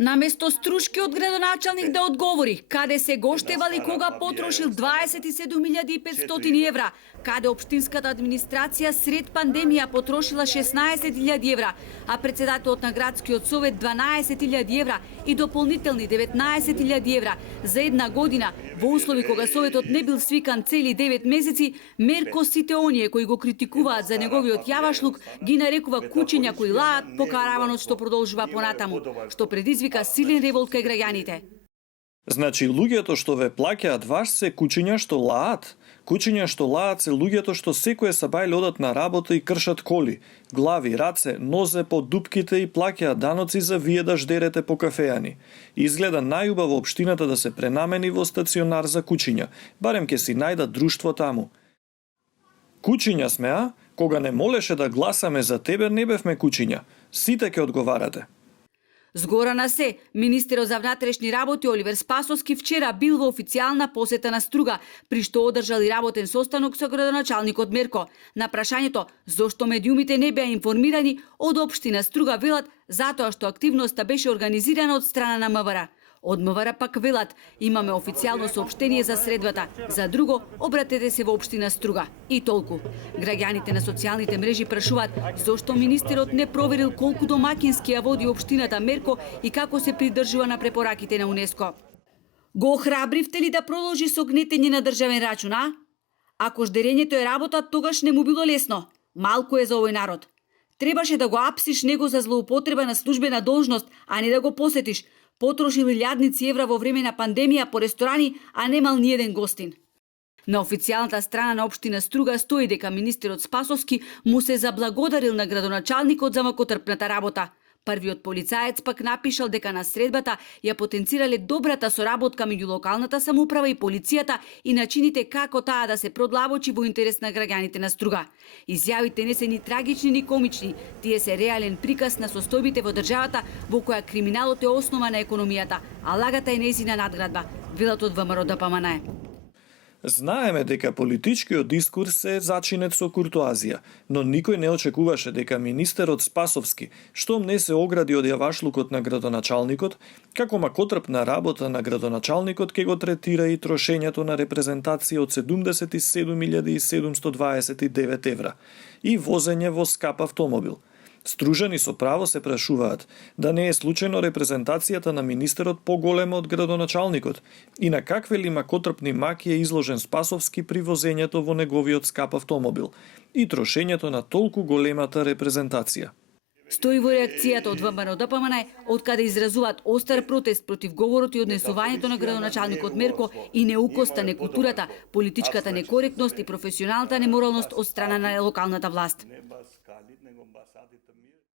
Наместо Струшкиот градоначалник да одговори каде се гоштевал и кога потрошил 27.500 евра, каде општинската администрација сред пандемија потрошила 16.000 евра, а председателот на градскиот совет 12.000 евра и дополнителни 19.000 евра за една година, во услови кога советот не бил свикан цели 9 месеци, Мерко сите оние кои го критикуваат за неговиот јавашлук ги нарекува кучиња кои лаат по караванот што продолжува понатаму, што предизвика силен револт кај граѓаните. Значи, луѓето што ве плаќаат вас се кучиња што лаат? Кучиња што лаат се луѓето што секој сабајле одат на работа и кршат коли, глави, раце, нозе по дупките и плаќаат даноци за вие да ждерете по кафејани. Изгледа најубаво општината да се пренамени во стационар за кучиња, барем ке си најдат друштво таму. Кучиња сме, а? Кога не молеше да гласаме за тебе, не бевме кучиња. Сите ќе одговарате. Згора на се, министерот за внатрешни работи Оливер Спасовски вчера бил во официјална посета на Струга, при што одржал и работен состанок со градоначалникот Мерко. На прашањето зошто медиумите не беа информирани, од општина Струга велат затоа што активноста беше организирана од страна на МВР. Од МВР пак велат, имаме официјално соопштение за средбата, за друго обратете се во општина Струга. И толку. Граѓаните на социјалните мрежи прашуваат зошто министерот не проверил колку домаќински ја води општината Мерко и како се придржува на препораките на УНЕСКО. Го охрабривте ли да продолжи со гнетење на државен рачун, а? Ако ждерењето е работа, тогаш не му било лесно. Малку е за овој народ. Требаше да го апсиш него за злоупотреба на службена должност, а не да го посетиш. Потрошил илјадници евра во време на пандемија по ресторани, а немал ни еден гостин. На официјалната страна на општина Струга стои дека министерот Спасовски му се заблагодарил на градоначалникот за макотрпната работа. Првиот полицаец пак напишал дека на средбата ја потенцирале добрата соработка меѓу локалната самоуправа и полицијата и начините како таа да се продлабочи во интерес на граѓаните на Струга. Изјавите не се ни трагични ни комични, тие се реален приказ на состојбите во државата во која криминалот е основа на економијата, а лагата е нејзина надградба, велат од ВМРО ДПМН. Знаеме дека политичкиот дискурс е зачинет со куртоазија, но никој не очекуваше дека министерот Спасовски, штом не се огради од јавашлукот на градоначалникот, како макотрпна работа на градоначалникот ќе го третира и трошењето на репрезентација од 77.729 евра и возење во скап автомобил. Стружани со право се прашуваат да не е случајно репрезентацијата на министерот поголема од градоначалникот и на какви ли макотрпни маки е изложен Спасовски при возењето во неговиот скап автомобил и трошењето на толку големата репрезентација. Стои во реакцијата од ВМРО ДПМН, од каде изразуваат остар протест против говорот и однесувањето на градоначалникот Мерко и неукоста, некултурата, политичката некоректност и професионалната неморалност од страна на локалната власт.